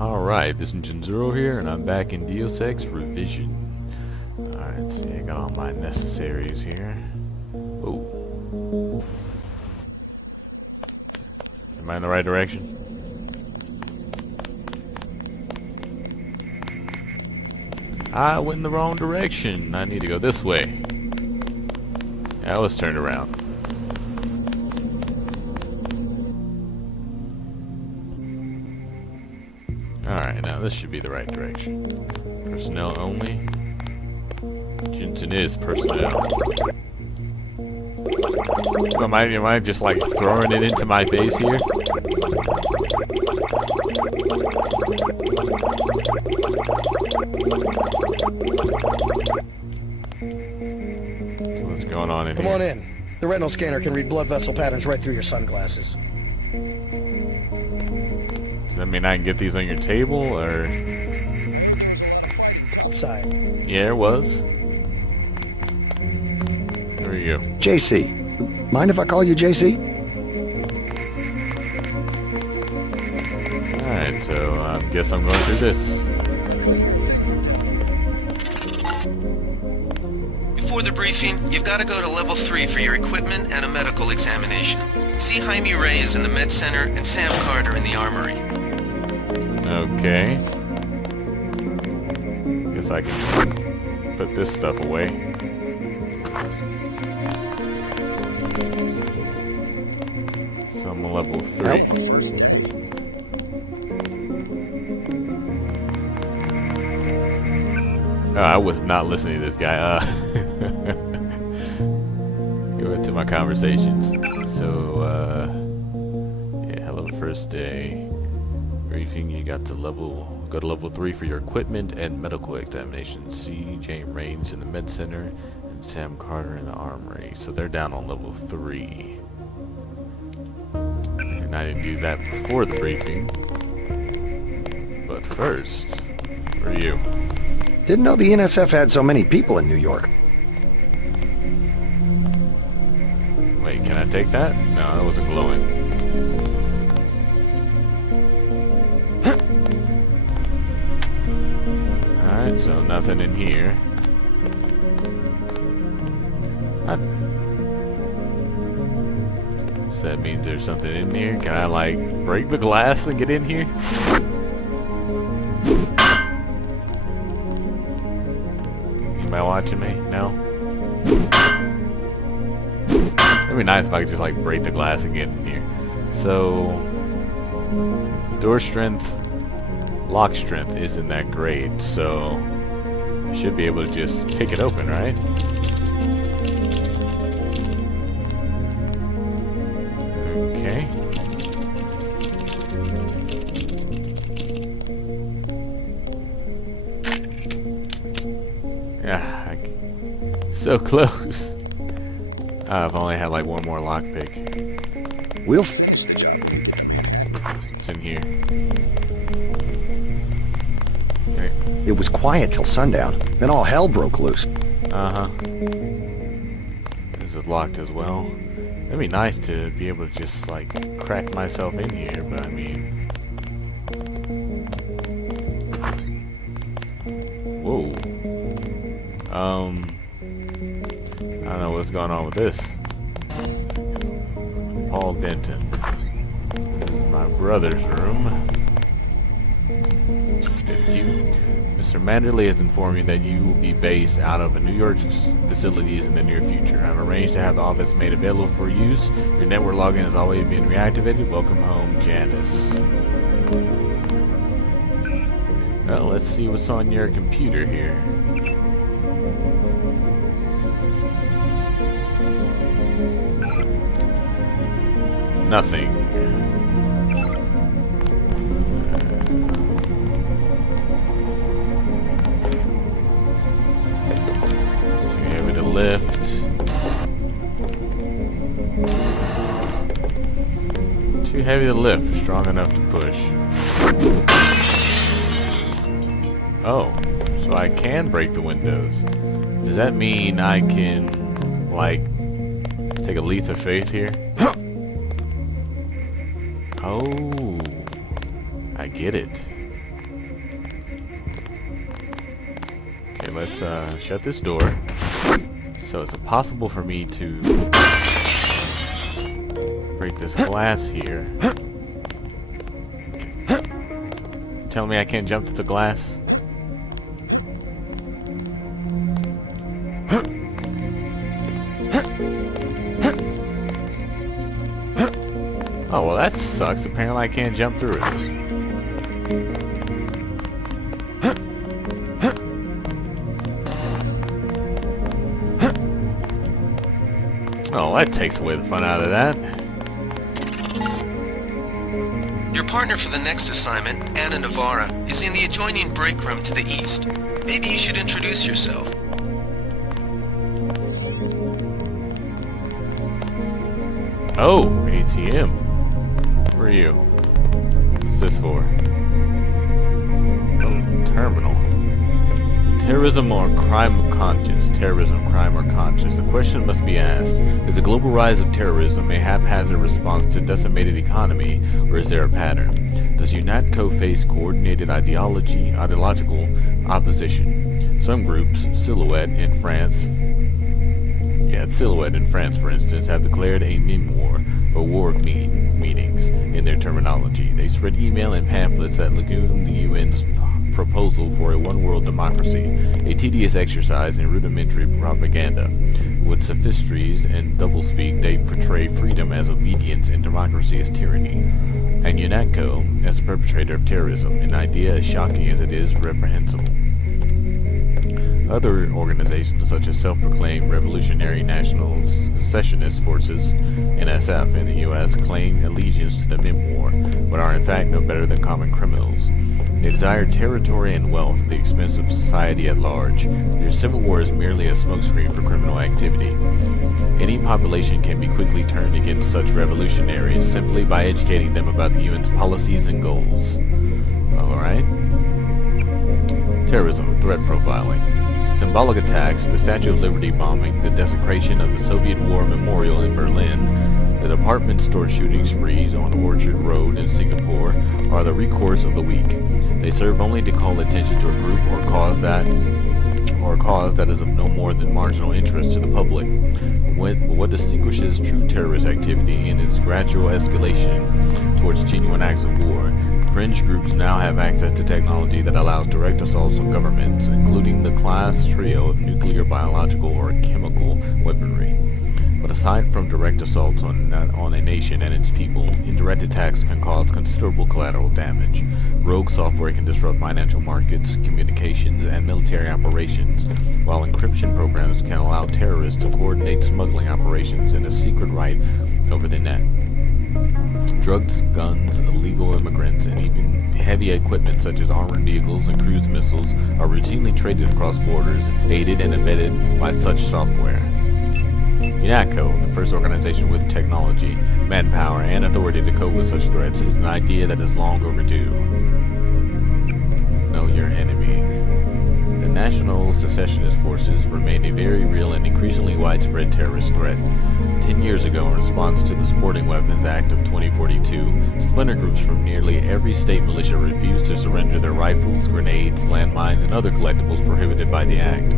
Alright, this is Jinzuro here, and I'm back in Deus Ex Revision. Alright, see, I got all my necessaries here. Oh. Am I in the right direction? I went in the wrong direction. I need to go this way. Yeah, let's turn around. Alright, now this should be the right direction. Personnel only. Jensen is personnel. Am I just like throwing it into my face here? What's going on in here? Come on in. The retinal scanner can read blood vessel patterns right through your sunglasses. Does that mean I can get these on your table, or...? Side. Yeah, it was. There we go. JC. Mind if I call you JC? Alright, so I guess I'm going through this. Before the briefing, you've got to go to level 3 for your equipment and a medical examination. See Jaime Reyes in the med center and Sam Carter in the armory. Okay. Guess I can put this stuff away. So I'm on level 3. Oh, I was not listening to this guy. Go into my conversations. So, yeah, hello, first day. Briefing, you got to go to level 3 for your equipment and medical examination. See James Raines in the med center and Sam Carter in the armory. So they're down on level 3. And I didn't do that before the briefing. But first, for you. Didn't know the NSF had so many people in New York. Wait, can I take that? No, that wasn't glowing. Alright, so nothing in here. So that means there's something in here? Can I, like, break the glass and get in here? Anybody watching me? No? It'd be nice if I could just, like, break the glass and get in here. So, door strength, lock strength isn't that great, so I should be able to just pick it open, right? Okay. Yeah, so close. I've only had like one more lockpick. We'll It's in here. Okay. It was quiet till sundown. Then all hell broke loose. Uh-huh. This is locked as well. It'd be nice to be able to just, like, crack myself in here, but I mean... Whoa. I don't know what's going on with this. Paul Denton. This is my brother's room. Mr. Manderley has informed me that you will be based out of a New York facilities in the near future. I've arranged to have the office made available for use. Your network login has already been reactivated. Welcome home, Janice. Now let's see what's on your computer here. Nothing. Lift. Too heavy to lift, strong enough to push. Oh, so I can break the windows. Does that mean I can, like, take a leap of faith here? Oh, I get it. Okay, let's shut this door. So it's impossible for me to break this glass here. Tell me I can't jump through the glass? Oh, well that sucks. Apparently I can't jump through it. Oh, that takes away the fun out of that. Your partner for the next assignment, Anna Navarra, is in the adjoining break room to the east. Maybe you should introduce yourself. Oh, ATM. Where are you? What's this for? Oh, terminal. Terrorism or crime of conscience? Terrorism, crime, or conscience? The question must be asked, is the global rise of terrorism a haphazard response to a decimated economy, or is there a pattern? Does UNATCO face coordinated ideological opposition? Some groups, Silhouette in France, for instance, have declared a memoir, or war meetings, in their terminology. They spread email and pamphlets that lagoon the UN's proposal for a one-world democracy, a tedious exercise in rudimentary propaganda. With sophistries and doublespeak, they portray freedom as obedience and democracy as tyranny. And UNATCO as a perpetrator of terrorism, an idea as shocking as it is reprehensible. Other organizations, such as self-proclaimed Revolutionary National Secessionist Forces, NSF, in the U.S., claim allegiance to the memoir, but are in fact no better than common criminals. They desire territory and wealth at the expense of society at large. Their civil war is merely a smokescreen for criminal activity. Any population can be quickly turned against such revolutionaries simply by educating them about the UN's policies and goals. Alright. Terrorism, threat profiling. Symbolic attacks, the Statue of Liberty bombing, the desecration of the Soviet War Memorial in Berlin, the department store shooting sprees on Orchard Road in Singapore are the recourse of the weak. They serve only to call attention to a group or cause that is of no more than marginal interest to the public. What distinguishes true terrorist activity in its gradual escalation towards genuine acts of war? Fringe groups now have access to technology that allows direct assaults on governments, including the class trio of nuclear, biological, or chemical weaponry. But aside from direct assaults on a nation and its people, indirect attacks can cause considerable collateral damage. Rogue software can disrupt financial markets, communications, and military operations, while encryption programs can allow terrorists to coordinate smuggling operations in a secret right over the net. Drugs, guns, illegal immigrants, and even heavy equipment such as armored vehicles and cruise missiles are routinely traded across borders, aided and abetted by such software. UNATCO, the first organization with technology, manpower, and authority to cope with such threats, is an idea that is long overdue. Know your enemy. The National Secessionist Forces remain a very real and increasingly widespread terrorist threat. 10 years ago, in response to the Sporting Weapons Act of 2042, splinter groups from nearly every state militia refused to surrender their rifles, grenades, landmines, and other collectibles prohibited by the act.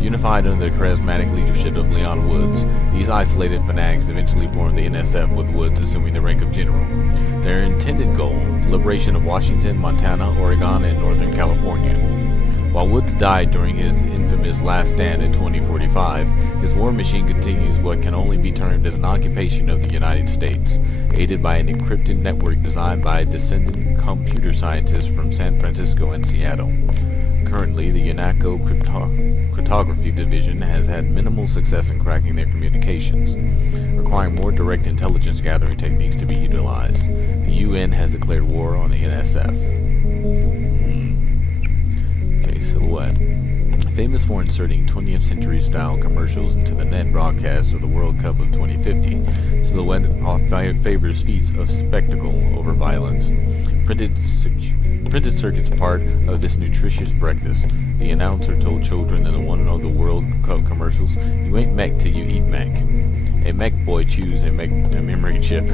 Unified under the charismatic leadership of Leon Woods, these isolated fanatics eventually formed the NSF, with Woods assuming the rank of general. Their intended goal, the liberation of Washington, Montana, Oregon, and Northern California. While Woods died during his infamous last stand in 2045, his war machine continues what can only be termed as an occupation of the United States, aided by an encrypted network designed by descendant computer scientists from San Francisco and Seattle. Currently, the UNATCO Cryptography Division has had minimal success in cracking their communications, requiring more direct intelligence gathering techniques to be utilized. The UN has declared war on the NSF. Okay, Silhouette. Famous for inserting 20th century style commercials into the net broadcast of the World Cup of 2050, Silhouette favors feats of spectacle over violence. Printed circuits part of this nutritious breakfast. The announcer told children in the one of the World Cup commercials, "You ain't mech till you eat mech. A mech boy chews a memory chip."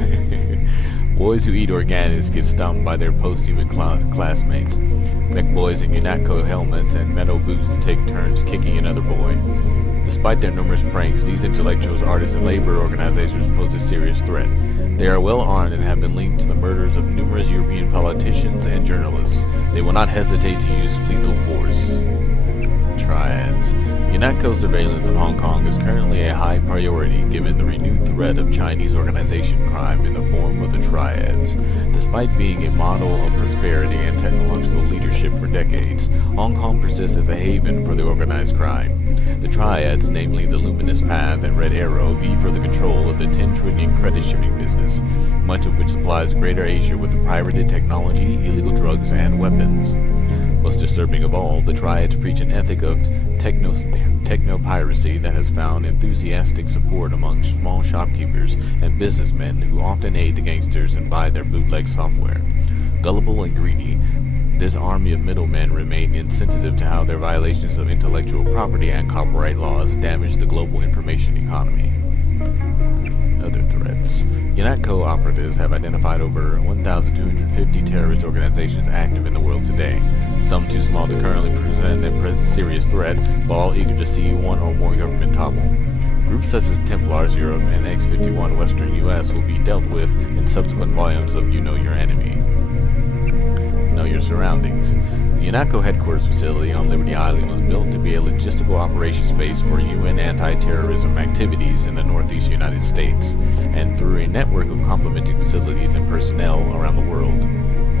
Boys who eat organics get stomped by their post-human classmates. Mech boys in UNATCO helmets and metal boots take turns kicking another boy. Despite their numerous pranks, these intellectuals, artists, and labor organizations pose a serious threat. They are well armed and have been linked to the murders of numerous European politicians and journalists. They will not hesitate to use lethal force. Triads. UNATCO surveillance of Hong Kong is currently a high priority given the renewed threat of Chinese organization crime in the form of the Triads. Despite being a model of prosperity and technological leadership for decades, Hong Kong persists as a haven for the organized crime. The Triads, namely the Luminous Path and Red Arrow, vie for the control of the 10 trillion credit shipping business, much of which supplies Greater Asia with pirated technology, illegal drugs, and weapons. Most disturbing of all, the Triads preach an ethic of techno-piracy that has found enthusiastic support among small shopkeepers and businessmen who often aid the gangsters and buy their bootleg software. Gullible and greedy, this army of middlemen remain insensitive to how their violations of intellectual property and copyright laws damage the global information economy. Other threats. UNATCO operatives have identified over 1,250 terrorist organizations active in the world today, some too small to currently present a serious threat, but all eager to see one or more government topple. Groups such as Templars Europe and X-51 Western US will be dealt with in subsequent volumes of You Know Your Enemy. Know your surroundings. The UNATCO headquarters facility on Liberty Island was built to be a logistical operations base for UN anti-terrorism activities in the northeast United States, and through a network of complementing facilities and personnel around the world.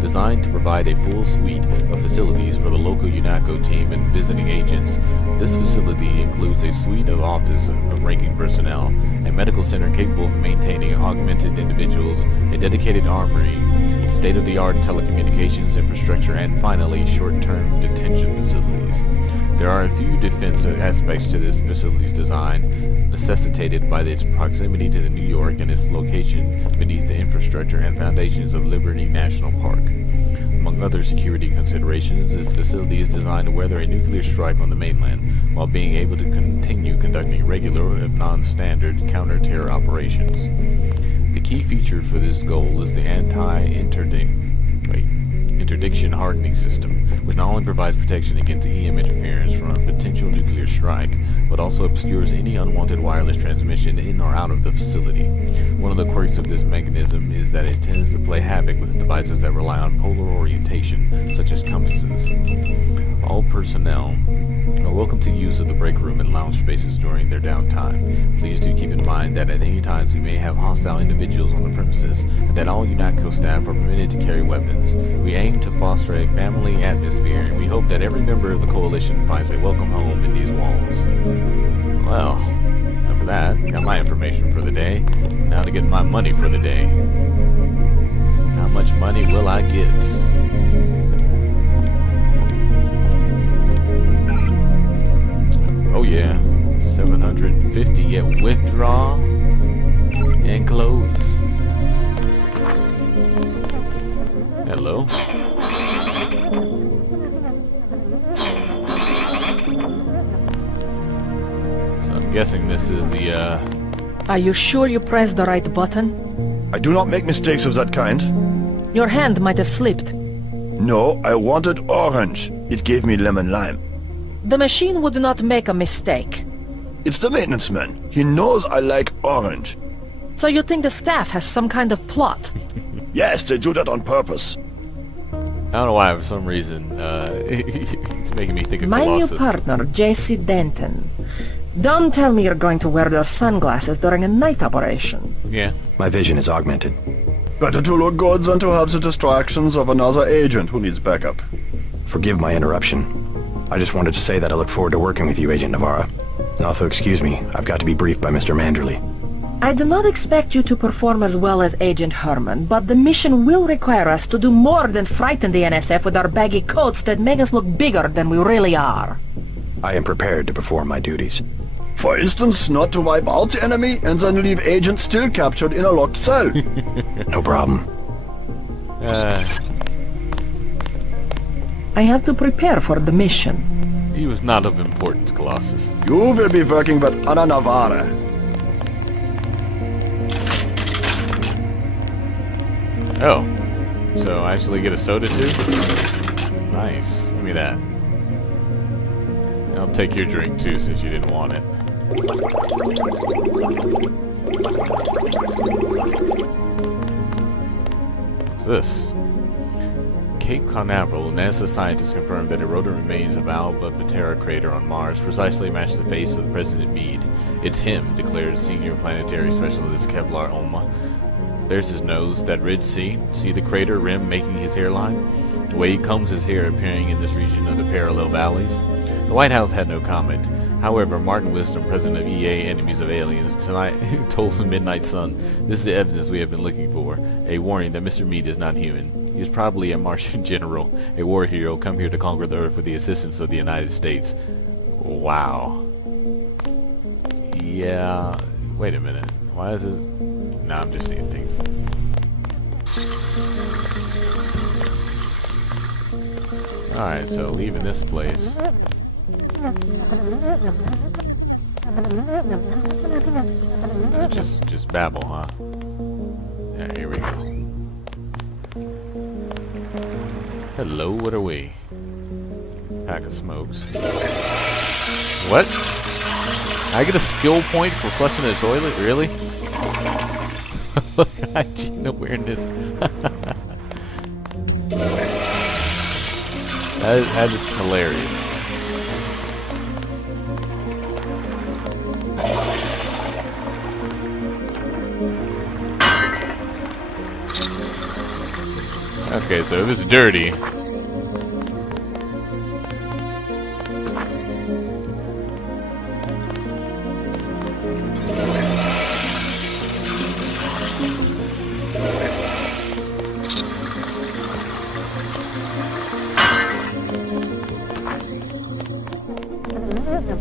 Designed to provide a full suite of facilities for the local UNATCO team and visiting agents, this facility includes a suite of office of ranking personnel, a medical center capable of maintaining augmented individuals, a dedicated armory, state-of-the-art telecommunications infrastructure, and finally, short-term detention facilities. There are a few defense aspects to this facility's design, necessitated by its proximity to New York and its location beneath the infrastructure and foundations of Liberty National Park. Among other security considerations, this facility is designed to weather a nuclear strike on the mainland, while being able to continue conducting regular, if non-standard, counter-terror operations. The key feature for this goal is the interdiction hardening system, which not only provides protection against EM interference from a potential nuclear strike, but also obscures any unwanted wireless transmission in or out of the facility. One of the quirks of this mechanism is that it tends to play havoc with devices that rely on polar orientation, such as compasses. All personnel are welcome to use of the break room and lounge spaces during their downtime. Please do keep in mind that at any times we may have hostile individuals on the premises, and that all UNATCO staff are permitted to carry weapons. We aim to foster a family atmosphere, and we hope that every member of the coalition finds a welcome home in these walls. Well, enough of that. Got my information for the day. Now to get my money for the day. How much money will I get? Oh yeah, 750, yet withdraw and close. Hello? So I'm guessing this is the, Are you sure you pressed the right button? I do not make mistakes of that kind. Your hand might have slipped. No, I wanted orange. It gave me lemon lime. The machine would not make a mistake. It's the maintenance man. He knows I like orange. So you think the staff has some kind of plot? Yes, they do that on purpose. I don't know why for some reason, it's making me think of My new Colossus. partner, J.C. Denton. Don't tell me you're going to wear those sunglasses during a night operation. Yeah. My vision is augmented. Better to look good than to have the distractions of another agent who needs backup. Forgive my interruption. I just wanted to say that I look forward to working with you, Agent Navarra. Also, excuse me, I've got to be briefed by Mr. Manderley. I do not expect you to perform as well as Agent Herman, but the mission will require us to do more than frighten the NSF with our baggy coats that make us look bigger than we really are. I am prepared to perform my duties. For instance, not to wipe out the enemy and then leave agents still captured in a locked cell. No problem. I have to prepare for the mission. He was not of importance, Colossus. You will be working with Ana Navarra. Oh. So I actually get a soda too? Nice. Give me that. I'll take your drink too since you didn't want it. What's this? Cape Canaveral, NASA scientists confirmed that eroded remains of Alba Matera crater on Mars precisely match the face of President Meade. It's him, declared senior planetary specialist Kevlar Oma. There's his nose, that ridge, see the crater rim making his hairline? The way he combs his hair appearing in this region of the parallel valleys? The White House had no comment. However, Martin Wisdom, president of EA Enemies of Aliens, tonight told the Midnight Sun, "This is the evidence we have been looking for. A warning that Mr. Meade is not human. He is probably a Martian general, a war hero come here to conquer the Earth with the assistance of the United States." Wow. Yeah. Wait a minute. Why is this? No, I'm just seeing things. Alright, so leaving this place. Just babble, huh? Yeah, here we go. Hello, what are we? Pack of smokes. What? I get a skill point for flushing the toilet? Really? Hygiene awareness. That is hilarious. Okay, so if it's dirty,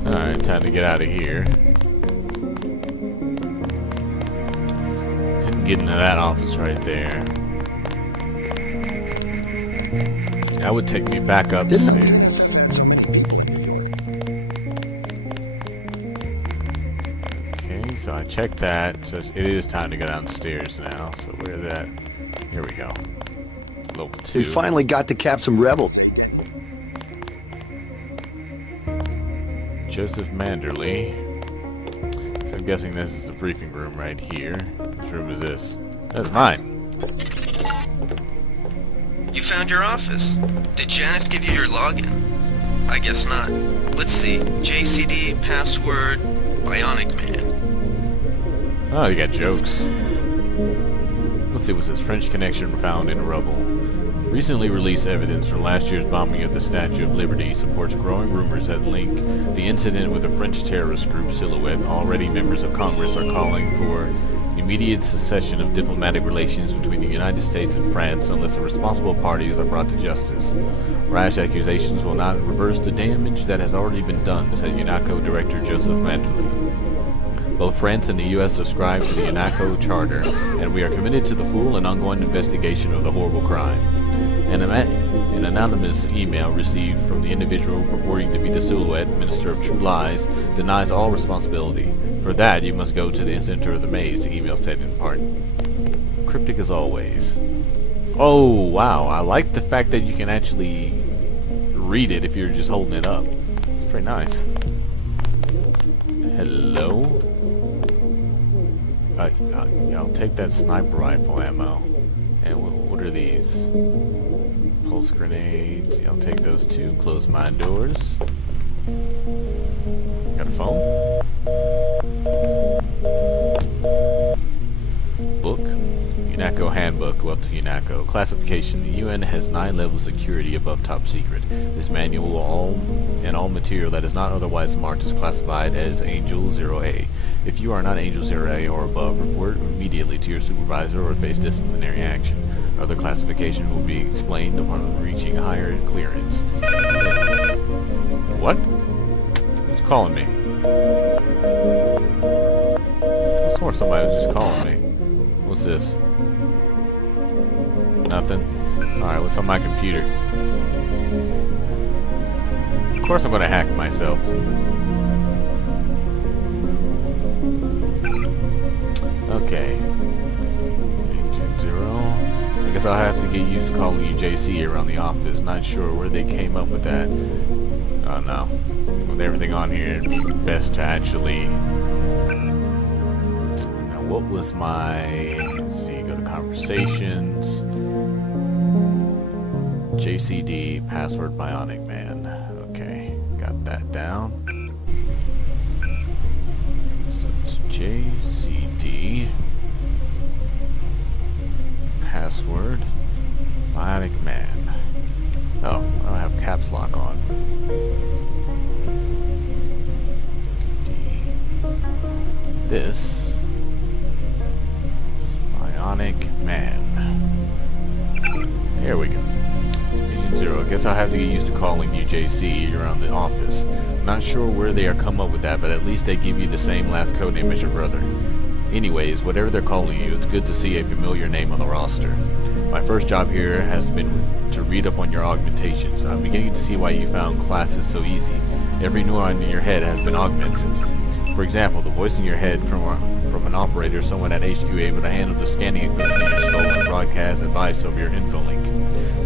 alright, time to get out of here. Couldn't get into that office right there. That would take me back upstairs. Okay, so I checked that. So it is time to go downstairs now. So where's that? Here we go. Level 2. We finally got to cap some rebels. Joseph Manderley. So I'm guessing this is the briefing room right here. Which room is this? That's mine. You found your office. Did Janice give you your login? I guess not. Let's see. JCD, password, Bionic Man. Oh, you got jokes. Let's see, what's this? French connection found in rubble. Recently released evidence from last year's bombing of the Statue of Liberty supports growing rumors that link the incident with the French terrorist group Silhouette. Already members of Congress are calling for immediate cessation of diplomatic relations between the United States and France unless the responsible parties are brought to justice. Rash accusations will not reverse the damage that has already been done, said UNATCO Director Joseph Manderley. Both France and the U.S. subscribe to the UNATCO Charter, and we are committed to the full and ongoing investigation of the horrible crime. An anonymous email received from the individual purporting to be the Silhouette Minister of True Lies denies all responsibility. For that, you must go to the center of the maze, the email said in part. Cryptic as always. Oh, wow. I like the fact that you can actually read it if you're just holding it up. It's pretty nice. Hello? I'll take that sniper rifle ammo. And what are these? Pulse grenades. I'll take those too. Close my doors. Got a phone? Book. UNATCO Handbook. Well, to UNATCO. Classification. The UN has 9 levels of security above top secret. This manual all material that is not otherwise marked is classified as Angel 0A. If you are not Angel 0A or above, report immediately to your supervisor or face disciplinary action. Other classification will be explained upon reaching higher clearance. What? Who's calling me? I swore somebody was just calling me. What's this? Nothing? Alright, what's on my computer? Of course I'm gonna hack myself. Okay. Jinzuro. I Guess I'll have to get used to calling you JC around the office. Not sure where they came up with that. Oh no. With everything on here, it'd be best to actually... Now, what was my... Let's see, go to conversations. JCD, password Bionic Man. Okay, got that down. So it's JCD. Password Bionic Man. Oh, I don't have caps lock on. This is Bionic Man. There we go. Jinzuro, I guess I'll have to get used to calling you JC around the office. I'm not sure where they are come up with that, but at least they give you the same last codename as your brother. Anyways, whatever they're calling you, it's good to see a familiar name on the roster. My first job here has been to read up on your augmentations. I'm beginning to see why you found classes so easy. Every neuron in your head has been augmented. For example, the voice in your head from an operator, someone at HQ able to handle the scanning equipment in your skull and broadcast advice over your infolink.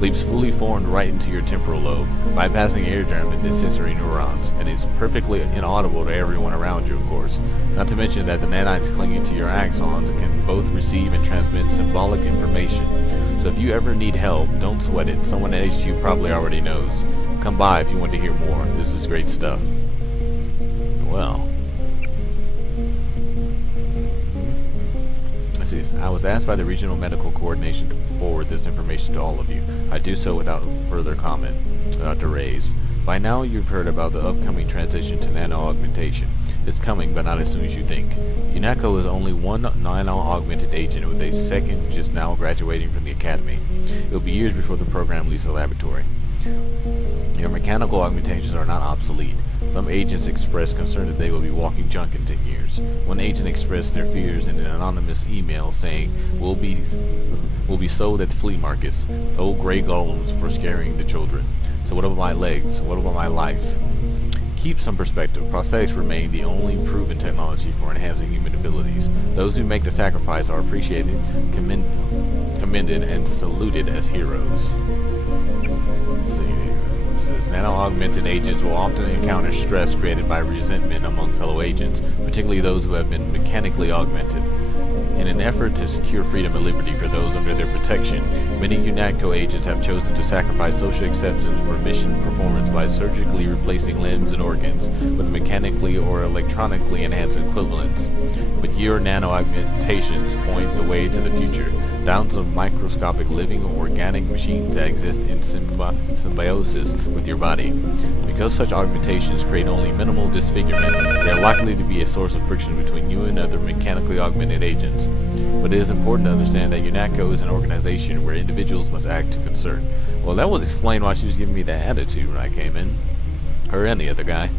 Leaps fully formed right into your temporal lobe, bypassing the eardrum and the sensory neurons, and is perfectly inaudible to everyone around you, of course. Not to mention that the nanites clinging to your axons can both receive and transmit symbolic information. So if you ever need help, don't sweat it. Someone at HQ probably already knows. Come by if you want to hear more. This is great stuff. Well... I was asked by the Regional Medical Coordination to forward this information to all of you. I do so without further comment, without delays. By now you've heard about the upcoming transition to nano-augmentation. It's coming, but not as soon as you think. UNATCO is only one nano-augmented agent, with a second just now graduating from the academy. It will be years before the program leaves the laboratory. Your mechanical augmentations are not obsolete. Some agents express concern that they will be walking junk in 10 years. One agent expressed their fears in an anonymous email saying, will be sold at flea markets, old gray golems for scaring the children. So what about my legs? What about my life? Keep some perspective. Prosthetics remain the only proven technology for enhancing human abilities. Those who make the sacrifice are appreciated, commended, and saluted as heroes. Let's see. Nano-augmented agents will often encounter stress created by resentment among fellow agents, particularly those who have been mechanically augmented. In an effort to secure freedom and liberty for those under their protection, many UNATCO agents have chosen to sacrifice social acceptance for mission performance by surgically replacing limbs and organs with mechanically or electronically enhanced equivalents. But your nano-augmentations point the way to the future. Thousands of microscopic living organic machines that exist in symbiosis with your body. Because such augmentations create only minimal disfigurement, they are likely to be a source of friction between you and other mechanically augmented agents. But it is important to understand that UNATCO is an organization where individuals must act to concert. Well, that would explain why she was giving me that attitude when I came in. Her and the other guy.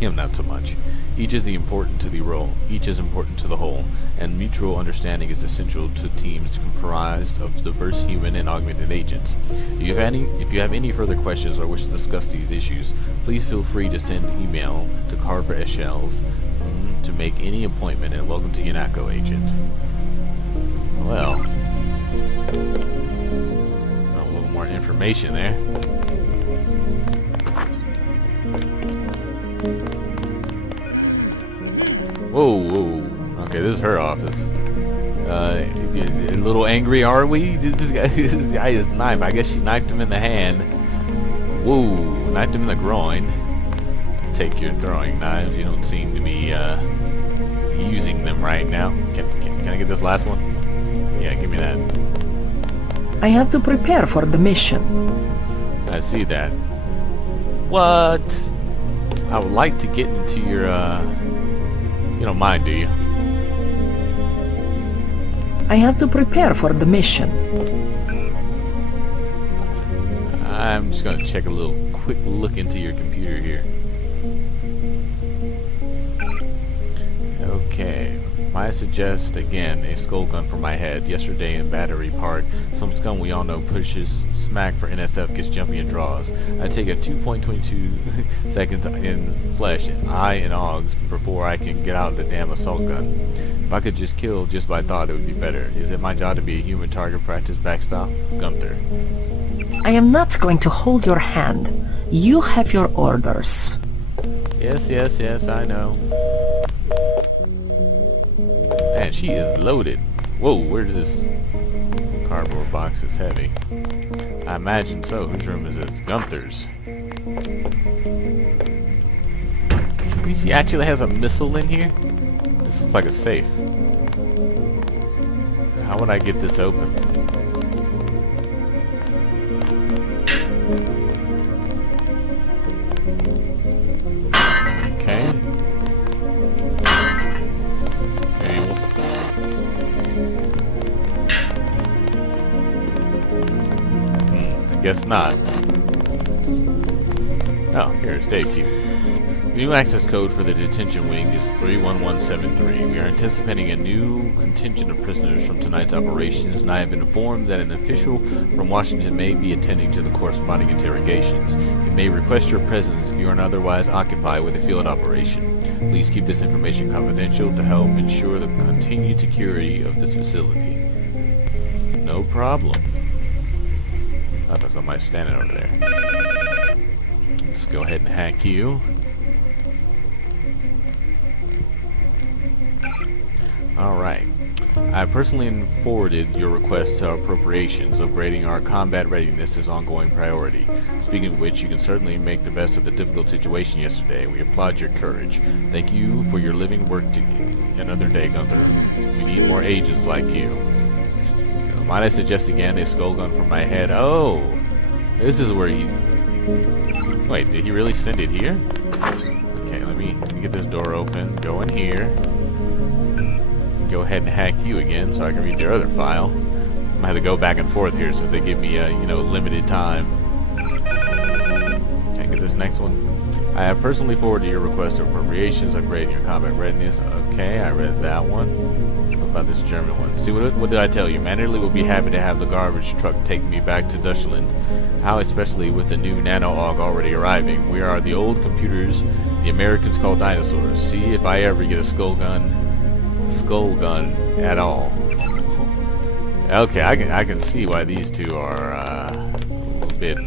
Him not so much. Each is important to the role, each is important to the whole, and mutual understanding is essential to teams comprised of diverse human and augmented agents. If you have any further questions or wish to discuss these issues, please feel free to send email to Carver Eschels to make any appointment, and welcome to UNATCO, agent. Well, a little more information there. Whoa, whoa. Okay, this is her office. A little angry, are we? This guy is knifed. I guess she knifed him in the hand. Whoa, knifed him in the groin. Take your throwing knives. You don't seem to be using them right now. Can I get this last one? Yeah, give me that. I have to prepare for the mission. I see that. What? I would like to get into your, you don't mind, do you? I have to prepare for the mission. I'm just going to check a little quick look into your computer here. Okay. Might I suggest again a skull gun for my head. Yesterday in Battery Park, some scum we all know pushes smack for NSF, gets jumpy and draws. I take a 2.22 seconds in flesh, eye and augs before I can get out the damn assault gun. If I could just kill just by thought, it would be better. Is it my job to be a human target practice backstop? Gunther. I am not going to hold your hand. You have your orders. Yes, yes, yes, I know. Man, she is loaded. Whoa, where's this cardboard box? Is heavy. I imagine so. Whose room is this? Gunther's. He actually has a missile in here? This looks like a safe. How would I get this open? Okay. Maybe I guess not. Oh, here's Dave. The new access code for the detention wing is 31173. We are anticipating a new contingent of prisoners from tonight's operations, and I have been informed that an official from Washington may be attending to the corresponding interrogations. He may request your presence if you are not otherwise occupied with a field operation. Please keep this information confidential to help ensure the continued security of this facility. No problem. I thought somebody standing over there. Let's go ahead and hack you. Alright. I personally forwarded your request to our appropriations. Upgrading our combat readiness is ongoing priority. Speaking of which, you can certainly make the best of the difficult situation yesterday. We applaud your courage. Thank you for your living work another day, Gunther. We need more agents like you. Might I suggest again a skull gun for my head? Oh! This is where he... Wait, did he really send it here? Okay, let me get this door open. Go in here. Go ahead and hack you again so I can read your other file. I'm gonna have to go back and forth here since they give me a, limited time. Can't get this next one. I have personally forwarded your request to appropriations, upgrading your combat readiness. Okay, I read that one. What about this German one? See, what did I tell you? Manderley will be happy to have the garbage truck take me back to Deutschland. How especially with the new nano-aug already arriving. We are the old computers the Americans call dinosaurs. See if I ever get a skull gun at all. Okay, I can see why these two are a little bit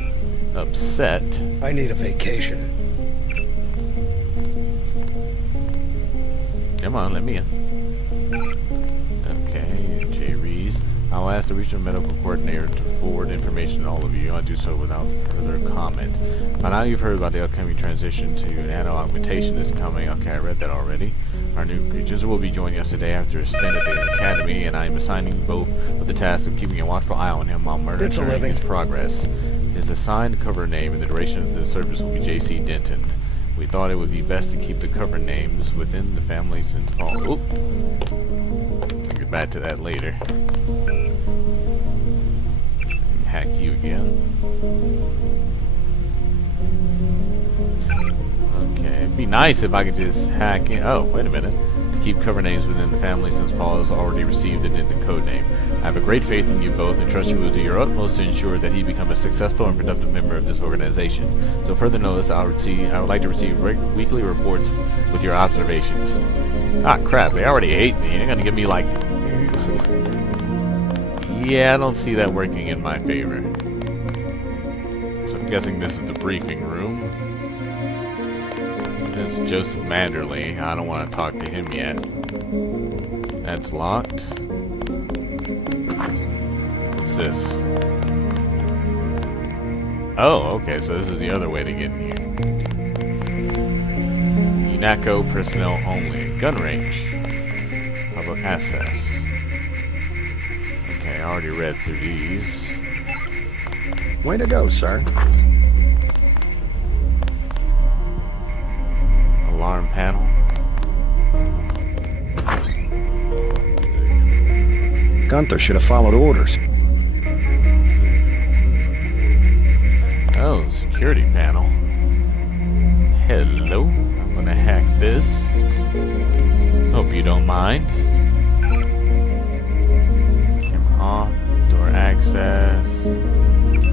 upset. I need a vacation. Come on, let me in. Okay, J. Rees. I will ask the regional medical coordinator to forward information to all of you. I'll do so without further comment. By now you've heard about the upcoming transition to nano-augmentation that's coming. Okay, I read that already. Our new Jinzuro will be joining us today after a stint at the academy, and I am assigning both with the task of keeping a watchful eye on him while monitoring his progress. His assigned cover name and the duration of the service will be J.C. Denton. We thought it would be best to keep the cover names within the family since Paul... Oop! We'll get back to that later. Hack you again. Okay, it'd be nice if I could just hack in. Oh, wait a minute. To keep cover names within the family since Paul has already received the Denton code name. I have a great faith in you both and trust you will do your utmost to ensure that he becomes a successful and productive member of this organization. So further notice, I would like to receive weekly reports with your observations. Ah, crap, they already hate me. They're gonna give me like... Yeah, I don't see that working in my favor. So I'm guessing this is the briefing room. It's Joseph Manderley. I don't want to talk to him yet. That's locked. What's this? Oh, okay, so this is the other way to get in here. UNATCO personnel only. Gun range. Public access. Okay, I already read through these. Way to go, sir. Alarm panel. Gunther should have followed orders. Oh, security panel. Hello. I'm gonna hack this. Hope you don't mind. Off. Door access.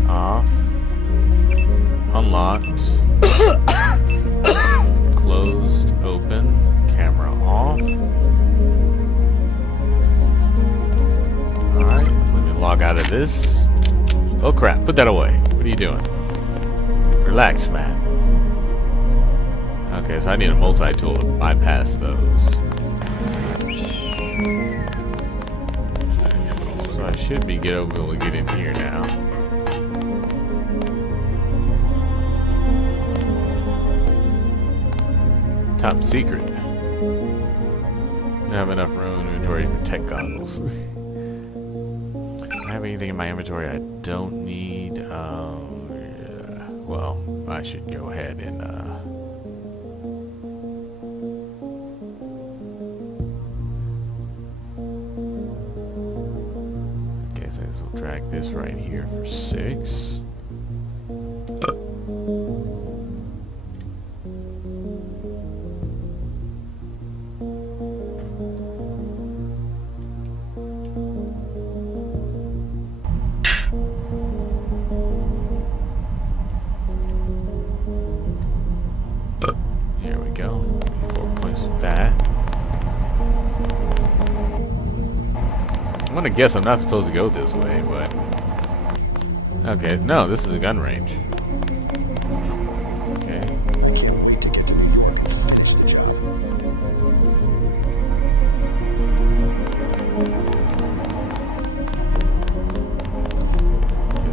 Off. Unlocked. Closed. Open. Camera off. Alright, let me log out of this. Oh crap, put that away. What are you doing? Relax, man. Okay, so I need a multi-tool to bypass those. So I should be able to get in here now. Top secret. I have enough room in inventory for tech goggles. I have anything in my inventory I don't need. Well, I should go ahead and okay, so we'll drag this right here for 6. Here we go. 4 points with that. I'm gonna guess I'm not supposed to go this way, but okay, no, this is a gun range. Okay. I can't wait to get to New York and finish the job.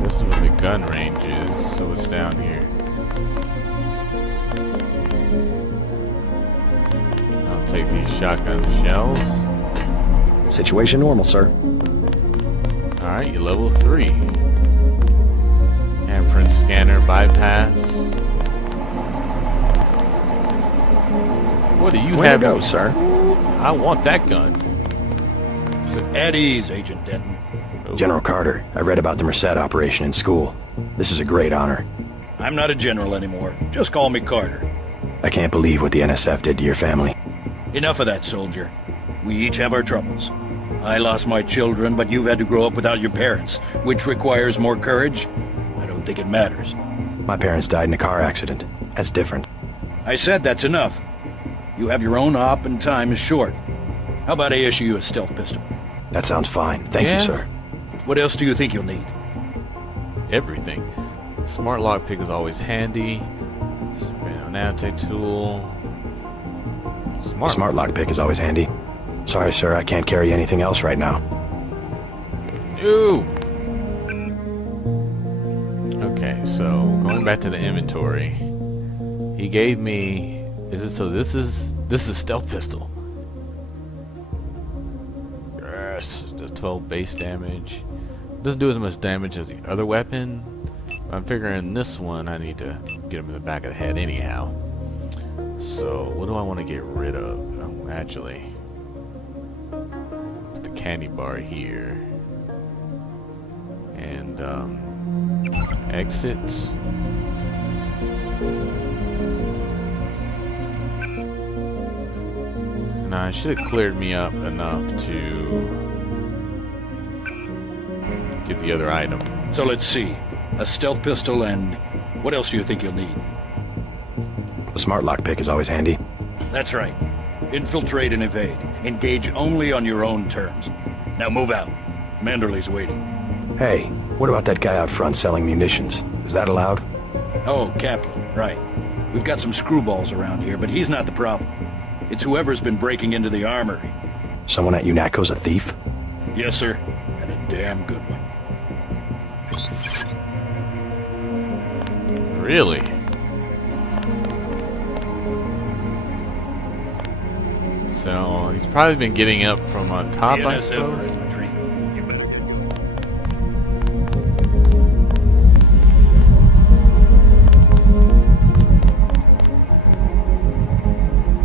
This is where the gun range is, so it's down here. I'll take these shotgun shells. Situation normal, sir. Alright, you're level 3. Handprint scanner bypass. What do you Way to have? go, sir. I want that gun. At ease, Agent Denton. Oh. General Carter, I read about the Merced operation in school. This is a great honor. I'm not a general anymore. Just call me Carter. I can't believe what the NSF did to your family. Enough of that, soldier. We each have our troubles. I lost my children, but you've had to grow up without your parents, which requires more courage. I don't think it matters. My parents died in a car accident. That's different. I said that's enough. You have your own op and time is short. How about I issue you a stealth pistol? That sounds fine. Thank Yeah. you, sir. What else do you think you'll need? Everything. Smart lockpick is always handy. Nanotech tool. A smart lockpick is always handy. Sorry, sir, I can't carry anything else right now. Ooh. Okay, so going back to the inventory, he gave me. Is it so? This is a stealth pistol. Yes, does 12 base damage. Doesn't do as much damage as the other weapon. I'm figuring this one I need to get him in the back of the head anyhow. So what do I want to get rid of? Actually, put the candy bar here and exit. And I should have cleared me up enough to get the other item. So let's see. A stealth pistol and... what else do you think you'll need? A smart lockpick is always handy. That's right. Infiltrate and evade. Engage only on your own terms. Now move out. Manderley's waiting. Hey, what about that guy out front selling munitions? Is that allowed? Oh, Kaplan, right. We've got some screwballs around here, but he's not the problem. It's whoever's been breaking into the armory. Someone at UNATCO's a thief? Yes, sir. And a damn good one. Really? So he's probably been getting up from on top, I suppose. retreat. You better get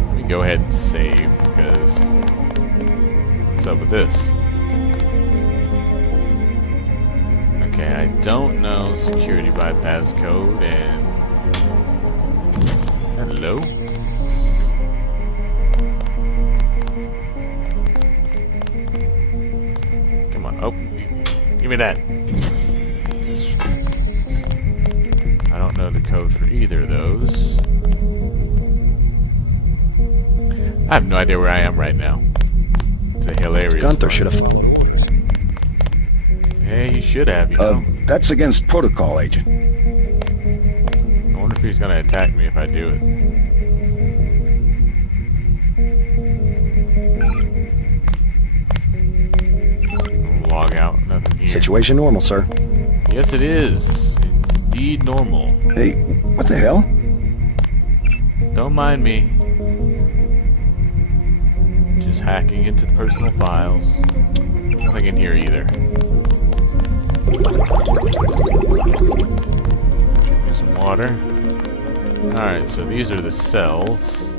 Let me go ahead and save, because what's up with this? Okay, I don't know security bypass code, and hello. Come on, oh, Give me that. I don't know the code for either of those. I have no idea where I am right now. It's a hilarious Gunther part. should have followed. Yeah, he should have, you know. That's against protocol, Agent. I wonder if he's gonna attack me if I do it. Log out, nothing here. Situation normal, sir. Yes, it is. Indeed normal. Hey, what the hell? Don't mind me. Just hacking into the personal files. Nothing in here either. Give me some water. Alright, so these are the cells.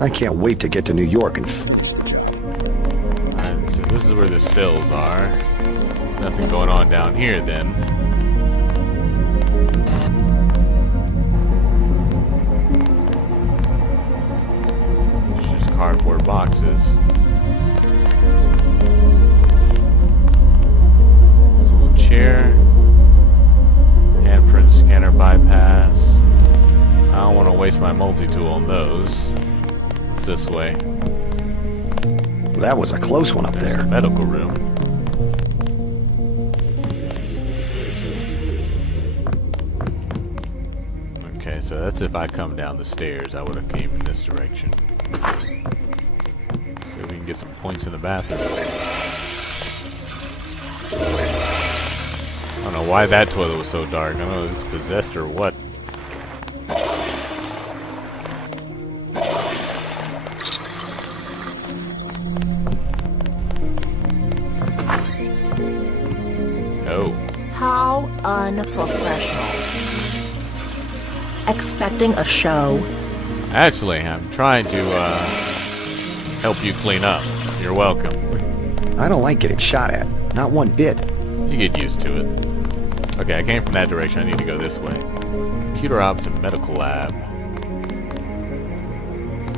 I can't wait to get to New York and... Alright, so this is where the cells are. Nothing going on down here then. It's just cardboard boxes. So chair. Handprint scanner bypass. I don't want to waste my multi-tool on those. It's this way. That was a close one up There's there. the medical room. Okay, so that's if I come down the stairs. I would have came in this direction. So we can get some points in the bathroom. I don't know why that toilet was so dark. I don't know if it's possessed or what. Oh. How unprofessional. Expecting a show? Actually, I'm trying to help you clean up. You're welcome. I don't like getting shot at. Not one bit. You get used to it. Okay, I came from that direction. I need to go this way. Computer ops and medical lab.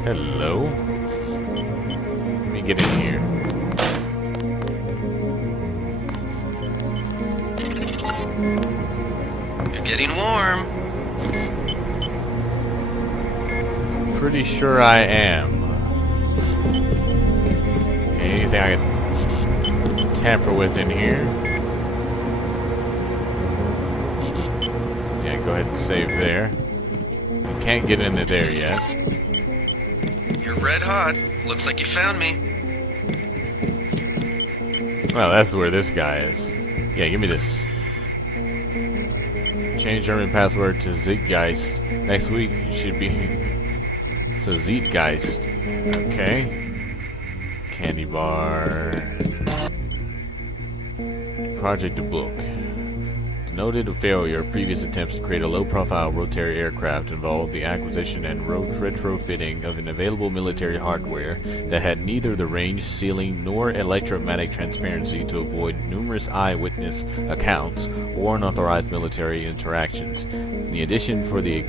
Hello? Let me get in here. You're getting warm. Pretty sure I am. Anything I can tamper with in here? Yeah, go ahead and save there. You can't get into there yet. You're red hot. Looks like you found me. Well, that's where this guy is. Yeah, give me this. Change German password to Zeitgeist. Next week, you should be... So, Zeitgeist. Okay. Candy bar. Project to book. Denoted a failure of previous attempts to create a low-profile rotary aircraft involved the acquisition and retrofitting of an available military hardware that had neither the range, ceiling, nor electromagnetic transparency to avoid numerous eyewitness accounts or unauthorized military interactions. In addition, for the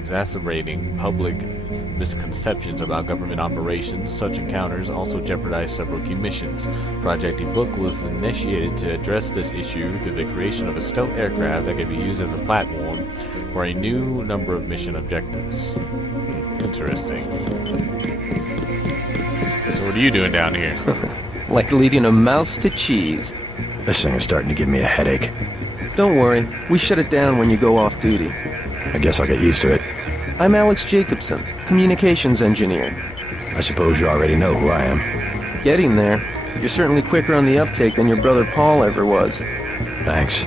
exacerbating public misconceptions about government operations, such encounters also jeopardized several key missions. Project Ebook was initiated to address this issue through the creation of a stealth aircraft that could be used as a platform for a new number of mission objectives. Interesting. So what are you doing down here? Like leading a mouse to cheese. This thing is starting to give me a headache. Don't worry, we shut it down when you go off duty. I guess I'll get used to it. I'm Alex Jacobson, communications engineer. I suppose you already know who I am. Getting there. You're certainly quicker on the uptake than your brother Paul ever was. Thanks.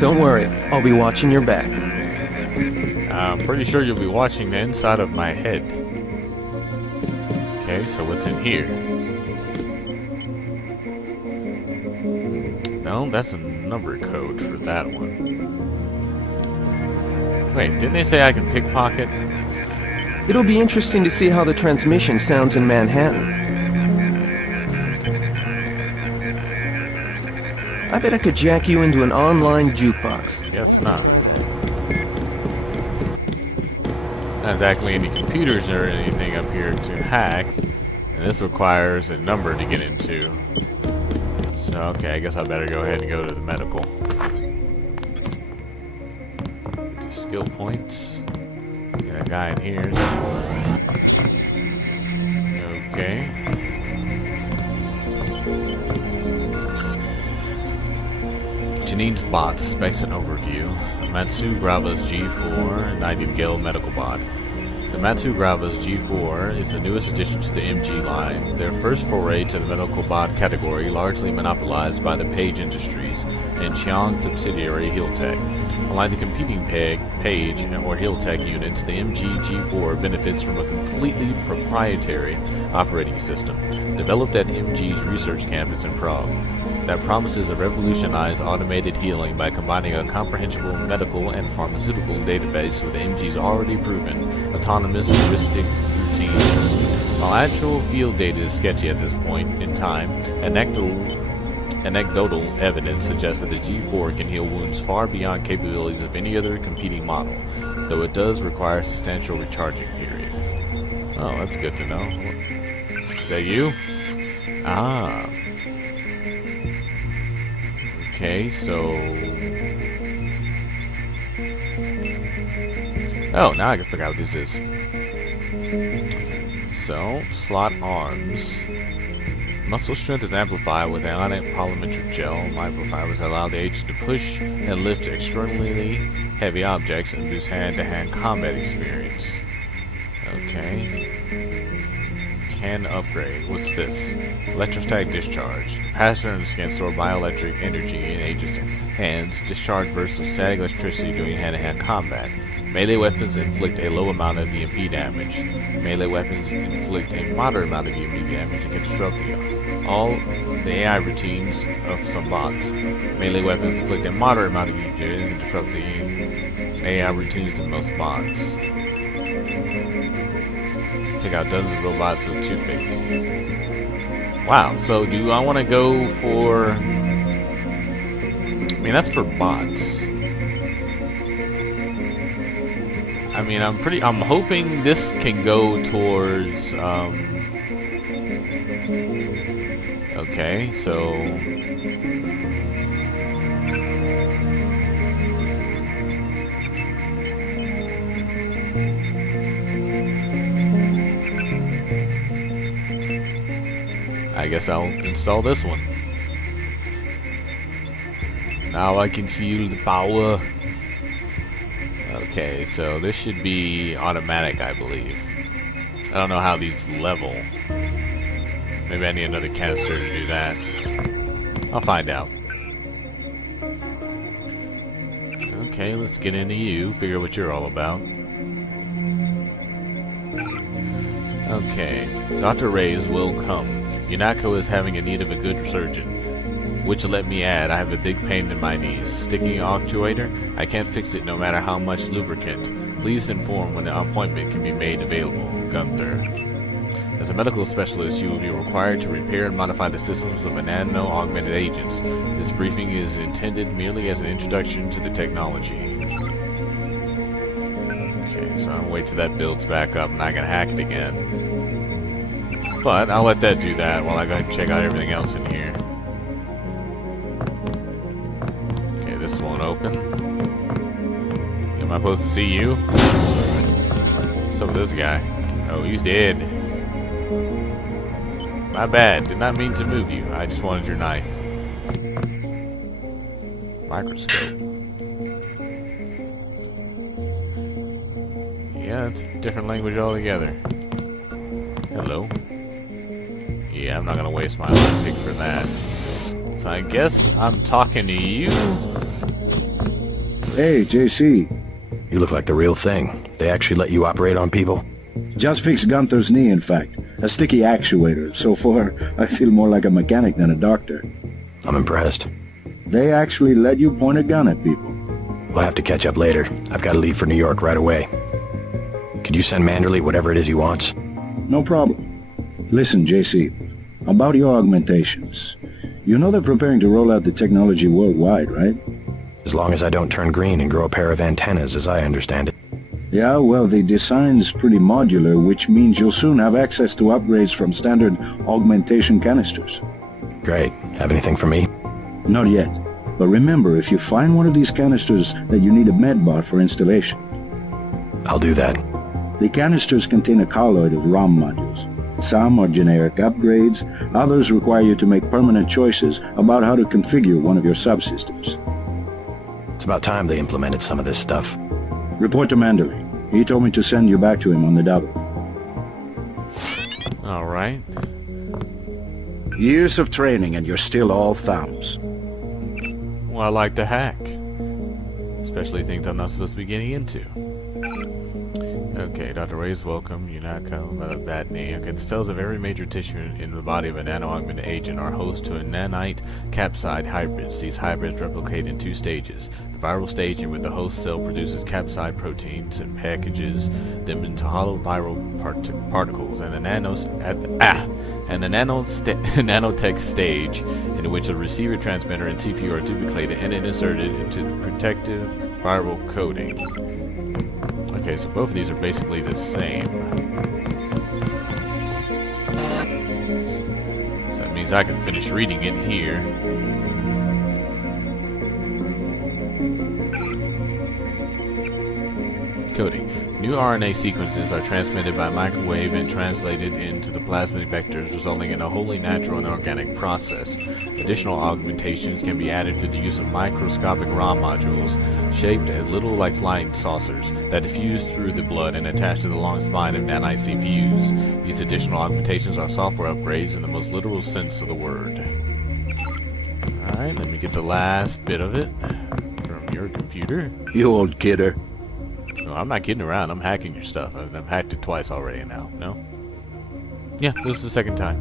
Don't worry, I'll be watching your back. I'm pretty sure you'll be watching the inside of my head. Okay, so what's in here? No, that's a number code for that one. Wait, didn't they say I can pickpocket? It'll be interesting to see how the transmission sounds in Manhattan. I bet I could jack you into an online jukebox. Guess not. Not exactly any computers or anything up here to hack, and this requires a number to get into. So, okay, I guess I better go ahead and go to the medical. 2 skill points. Got a guy in here. Okay. Janine's bot, specs and overview. Matsu Grava's G4 Nightingale medical bot. The Matsu Grava's G4 is the newest addition to the MG line, their first foray to the medical bot category, largely monopolized by the Page Industries and Chiang subsidiary Healtech. Unlike the competing Page or Healtech units, the MG G4 benefits from a completely proprietary operating system, developed at MG's research campus in Prague, that promises to revolutionize automated healing by combining a comprehensible medical and pharmaceutical database with MG's already proven autonomous heuristic routines. While actual field data is sketchy at this point in time, anecdotal evidence suggests that the G4 can heal wounds far beyond capabilities of any other competing model, though it does require a substantial recharging period. Oh, that's good to know. Is that you? Ah. Okay, so... Oh, now I can figure out what this is. So, slot arms. Muscle strength is amplified with ionic polymetric gel. Microfibers allow the agent to push and lift extraordinarily heavy objects and boost hand-to-hand combat experience. Okay. Can upgrade. What's this? Electrostatic discharge. Patterns can store bioelectric energy in agents' hands. Discharge bursts of static electricity during hand-to-hand combat. Melee weapons inflict a low amount of EMP damage. Melee weapons inflict a moderate amount of EMP damage and can disrupt all the AI routines of some bots. Melee weapons inflict a moderate amount of EMP damage and can disrupt the AI routines of most bots. Take out dozens of robots with toothpaste. Wow, so do I want to go for... I mean, that's for bots. I mean, I'm hoping this can go towards, okay, so... I guess I'll install this one. Now I can feel the power. Okay, so this should be automatic, I believe. I don't know how these level. Maybe I need another canister to do that. I'll find out. Okay, let's get into you, figure what you're all about. Okay, Dr. Reyes will come. UNATCO is having a need of a good surgeon. Which, let me add, I have a big pain in my knees. Sticking actuator? I can't fix it no matter how much lubricant. Please inform when the appointment can be made available. Gunther. As a medical specialist, you will be required to repair and modify the systems of nano-augmented agents. This briefing is intended merely as an introduction to the technology. Okay, so I'll wait till that builds back up and I can hack it again. But I'll let that do that while I go ahead and check out everything else in here. Okay, this won't open. Am I supposed to see you? What's up with this guy? Oh, he's dead. My bad. Did not mean to move you. I just wanted your knife. Microscope. Yeah, it's a different language altogether. Hello. Yeah, I'm not gonna waste my life pick for that. So I guess I'm talking to you. Hey, JC. You look like the real thing. They actually let you operate on people? Just fixed Gunther's knee, in fact. A sticky actuator. So far, I feel more like a mechanic than a doctor. I'm impressed. They actually let you point a gun at people. We'll have to catch up later. I've got to leave for New York right away. Could you send Manderley whatever it is he wants? No problem. Listen, JC. About your augmentations. You know they're preparing to roll out the technology worldwide, right? As long as I don't turn green and grow a pair of antennas, as I understand it. Yeah, well, the design's pretty modular, which means you'll soon have access to upgrades from standard augmentation canisters. Great. Have anything for me? Not yet. But remember, if you find one of these canisters that you need a medbot for installation. I'll do that. The canisters contain a colloid of ROM modules. Some are generic upgrades, others require you to make permanent choices about how to configure one of your subsystems. It's about time they implemented some of this stuff. Report to Manderley. He told me to send you back to him on the double. Alright. Years of training and you're still all thumbs. Well, I like to hack. Especially things I'm not supposed to be getting into. Okay, Dr. Ray's welcome. UNATCO, bad name. Okay, the cells of every major tissue in the body of a nano-augmented agent are host to a nanite capsid hybrids. These hybrids replicate in two stages. The viral stage, in which the host cell produces capsid proteins and packages them into hollow viral particles, and the nanotech stage, in which a receiver transmitter and CPU are duplicated and inserted into the protective viral coating. Okay, so both of these are basically the same. So that means I can finish reading it here. Coding. New RNA sequences are transmitted by microwave and translated into the plasmid vectors, resulting in a wholly natural and organic process. Additional augmentations can be added through the use of microscopic ROM modules, shaped as little like flying saucers, that diffuse through the blood and attach to the long spine of nanite CPUs. These additional augmentations are software upgrades in the most literal sense of the word. Alright, let me get the last bit of it from your computer. You old kidder. No, I'm not kidding around. I'm hacking your stuff. I've hacked it twice already now. No? Yeah, this is the second time.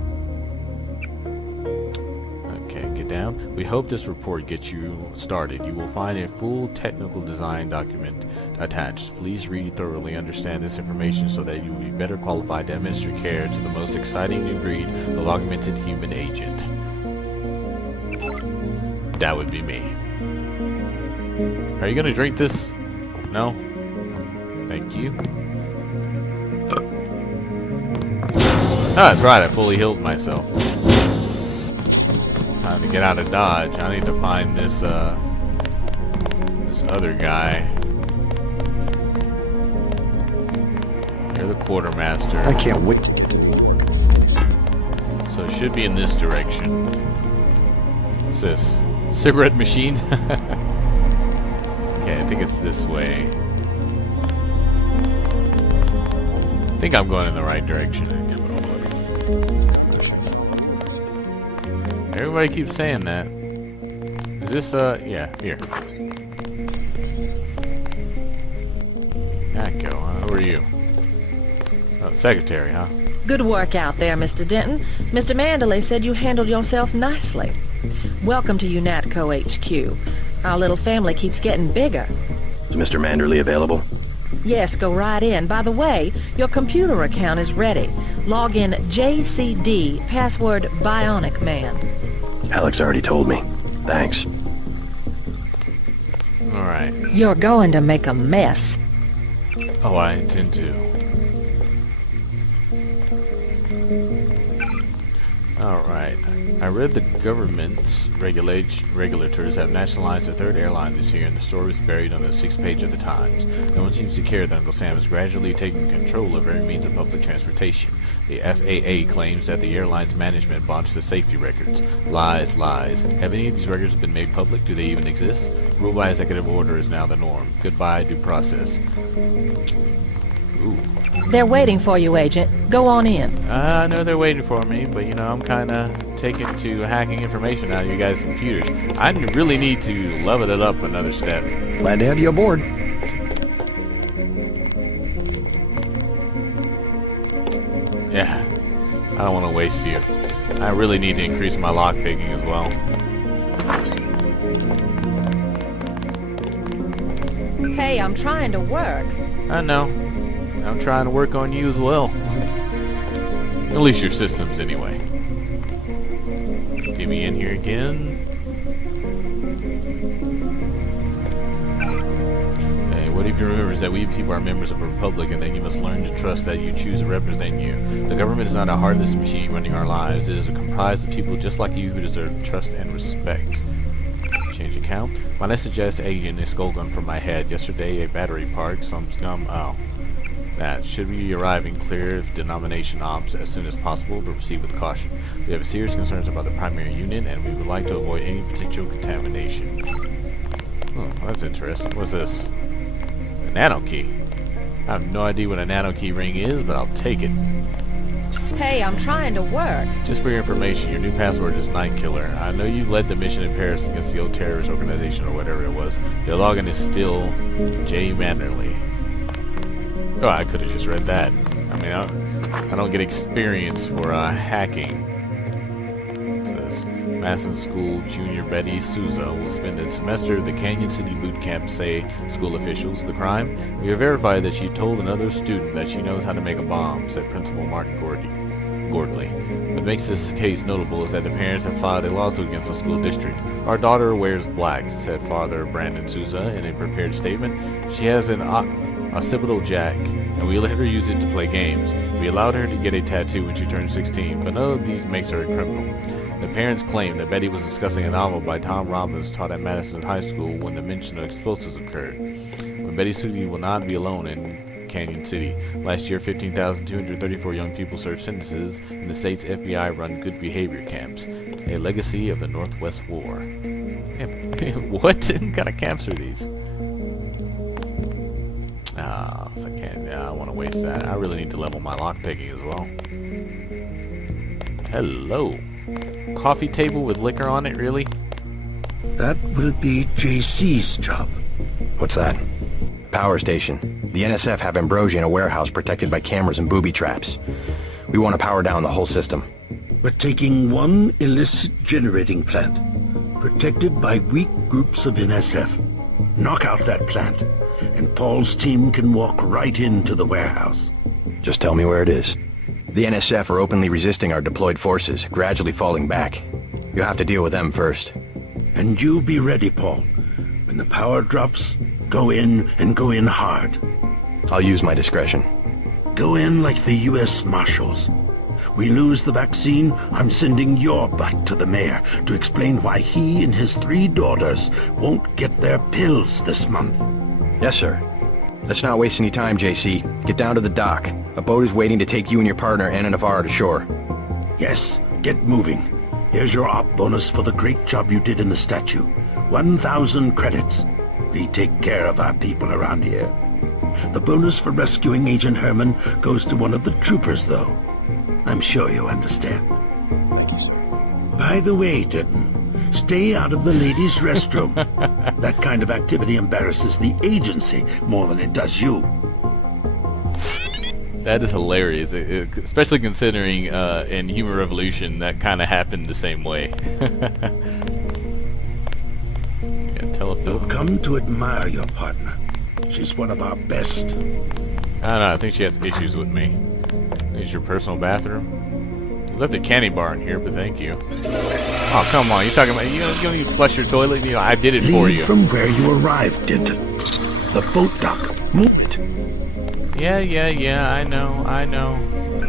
Okay, get down. We hope this report gets you started. You will find a full technical design document attached. Please read thoroughly, understand this information so that you will be better qualified to administer care to the most exciting new breed of augmented human agent. That would be me. Are you gonna drink this? No? Thank you. Oh, that's right, I fully healed myself. It's time to get out of Dodge. I need to find this, this other guy. You're the quartermaster. I can't wait. So it should be in this direction. What's this? Cigarette machine? Okay, I think it's this way. I think I'm going in the right direction. Everybody keeps saying that. Is this, yeah, here. UNATCO, huh? Who are you? Oh, secretary, huh? Good work out there, Mr. Denton. Mr. Manderley said you handled yourself nicely. Welcome to UNATCO HQ. Our little family keeps getting bigger. Is Mr. Manderley available? Yes, go right in. By the way, your computer account is ready. Log in JCD, password Bionic Man. Alex already told me. Thanks. Alright. You're going to make a mess. Oh, I intend to. Alright. I read the government's regulators have nationalized a third airline this year, and the story was buried on the 6th page of the Times. No one seems to care that Uncle Sam is gradually taking control of every means of public transportation. The FAA claims that the airline's management botched the safety records. Lies, lies. Have any of these records been made public? Do they even exist? Rule by executive order is now the norm. Goodbye, due process. Ooh. They're waiting for you, Agent. Go on in. I know they're waiting for me, but you know, I'm kinda taking to hacking information out of you guys' computers. I really need to level it up another step. Glad to have you aboard. Yeah, I don't want to waste you. I really need to increase my lockpicking as well. Hey, I'm trying to work. I know. I'm trying to work on you as well. At least your systems, anyway. Get me in here again. Hey, What if you remember is that we people are members of a republic, and that you must learn to trust that you choose to represent you. The government is not a heartless machine running our lives. It is comprised of people just like you who deserve trust and respect. Change account. When I suggest agent a skull gun for my head, yesterday a battery parked, some scum, that should be arriving clear of denomination ops as soon as possible, but proceed with caution. We have serious concerns about the primary unit, and we would like to avoid any potential contamination. Oh, that's interesting. What's this? A nano key. I have no idea what a nano key ring is, but I'll take it. Hey, I'm trying to work. Just for your information, your new password is Night Killer. I know you led the mission in Paris against the old terrorist organization or whatever it was. Your login is still J. Mannerly. Oh, I could have just read that. I mean, I don't get experience for hacking. It says, Masson School Junior Betty Souza will spend a semester at the Canyon City boot camp, say school officials. The crime? We have verified that she told another student that she knows how to make a bomb, said Principal Martin Gordley. What makes this case notable is that the parents have filed a lawsuit against the school district. Our daughter wears black, said Father Brandon Souza in a prepared statement. She has an occipital jack, and we let her use it to play games. We allowed her to get a tattoo when she turned 16, but none of these makes her a criminal. The parents claim that Betty was discussing a novel by Tom Robbins taught at Madison High School when the mention of explosives occurred. But Betty City will not be alone in Canyon City. Last year, 15,234 young people served sentences in the state's FBI-run good behavior camps, a legacy of the Northwest War. What kind of camps are these? So I can't. I don't want to waste that. I really need to level my lockpicking as well. Hello. Coffee table with liquor on it, really? That will be JC's job. What's that? Power station. The NSF have Ambrosia in a warehouse protected by cameras and booby traps. We want to power down the whole system. We're taking one illicit generating plant, protected by weak groups of NSF. Knock out that plant, and Paul's team can walk right into the warehouse. Just tell me where it is. The NSF are openly resisting our deployed forces, gradually falling back. You'll have to deal with them first. And you be ready, Paul. When the power drops, go in and go in hard. I'll use my discretion. Go in like the U.S. Marshals. We lose the vaccine, I'm sending your butt to the mayor to explain why he and his 3 daughters won't get their pills this month. Yes, sir. Let's not waste any time, JC. Get down to the dock. A boat is waiting to take you and your partner, Anna Navarro, to shore. Yes, get moving. Here's your op bonus for the great job you did in the statue. 1,000 credits. We take care of our people around here. The bonus for rescuing Agent Herman goes to one of the troopers, though. I'm sure you understand. By the way, Denton, stay out of the ladies' restroom. That kind of activity embarrasses the agency more than it does you. That is hilarious, especially considering in Human Revolution that kind of happened the same way. Yeah, telephone. You'll come to admire your partner. She's one of our best. I don't know, I think she has issues with me. Here's your personal bathroom. You left a candy bar in here, but thank you. Oh, come on, you're talking about, you don't even flush your toilet? You know, I did it for you. Leave from where you arrived, Denton. The boat dock. Move it. Yeah, I know.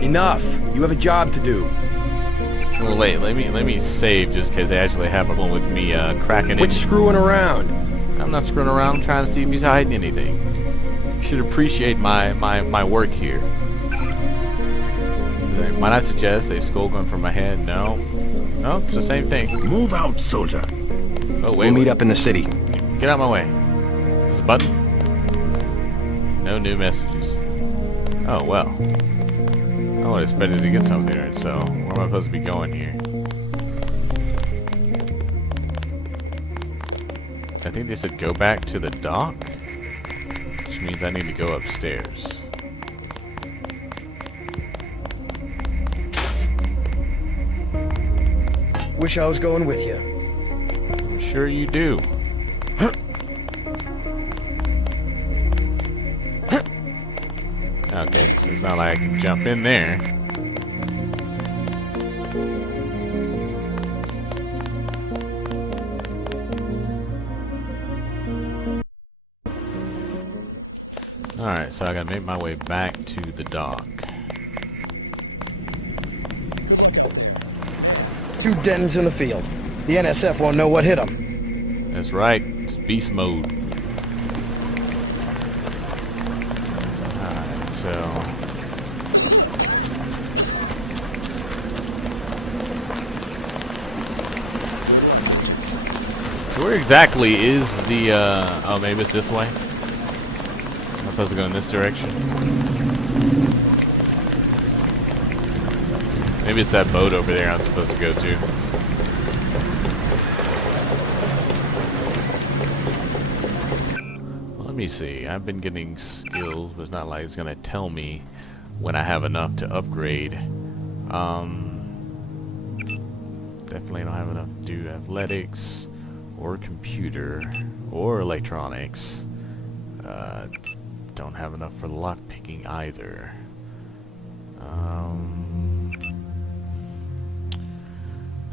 Enough. You have a job to do. Well, wait, let me save just because they actually have one with me cracking Quit in. screwing around. I'm not screwing around, I'm trying to see if he's hiding anything. You should appreciate my work here. Might I suggest a skull gun for my head? No. No, it's the same thing. Move out, soldier. Oh, wait. We'll meet up in the city. Get out of my way. Is this a button? No new messages. Oh, well. I was expected to get something there, so where am I supposed to be going here? I think they said go back to the dock, which means I need to go upstairs. Wish I was going with you. I'm sure you do. Okay, so it's not like I can jump in there. Alright, so I gotta make my way back to the dock. 2 Dentons in the field. The NSF won't know what hit them. That's right, it's beast mode. Alright, so... where exactly is the, oh, maybe it's this way? I'm supposed to go in this direction? Maybe it's that boat over there I'm supposed to go to. Well, let me see. I've been getting skills, but it's not like it's gonna tell me when I have enough to upgrade. Definitely don't have enough to do athletics, or computer, or electronics. Don't have enough for lockpicking either.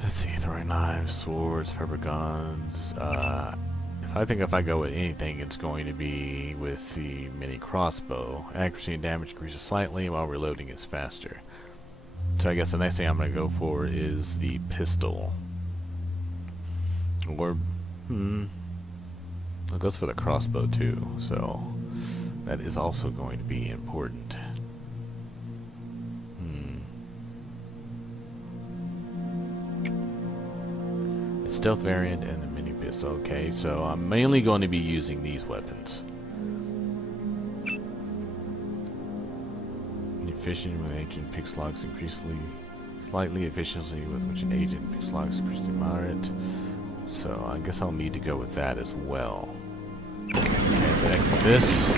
Let's see, throwing knives, swords, pepper guns. If I go with anything, it's going to be with the mini crossbow. Accuracy and damage increases slightly, while reloading is faster. So I guess the next thing I'm going to go for is the pistol. Or, it goes for the crossbow too, so that is also going to be important. It's stealth variant and the mini pistol. Okay, so I'm mainly going to be using these weapons. Efficient when an agent picks locks increasingly slightly, efficiency with which an agent picks locks increasingly moderate. So I guess I'll need to go with that as well. And so next for this.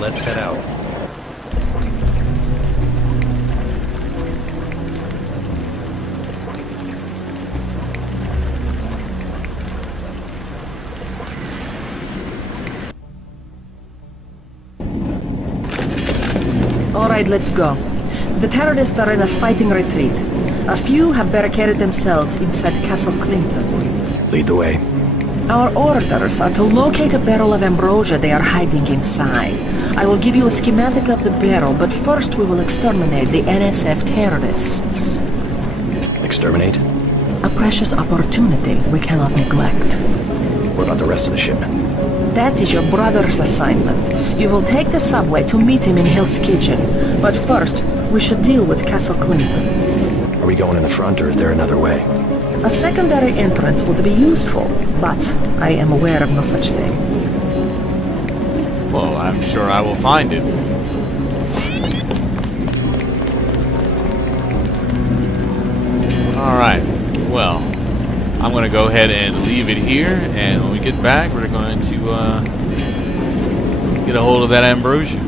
Let's head out. Alright, let's go. The terrorists are in a fighting retreat. A few have barricaded themselves inside Castle Clinton. Lead the way. Our orders are to locate a barrel of ambrosia they are hiding inside. I will give you a schematic of the barrel, but first we will exterminate the NSF terrorists. Exterminate? A precious opportunity we cannot neglect. What about the rest of the shipment? That is your brother's assignment. You will take the subway to meet him in Hill's Kitchen. But first, we should deal with Castle Clinton. Are we going in the front, or is there another way? A secondary entrance would be useful, but I am aware of no such thing. Well, I'm sure I will find it. Alright, well, I'm going to go ahead and leave it here, and when we get back, we're going to get a hold of that ambrosia.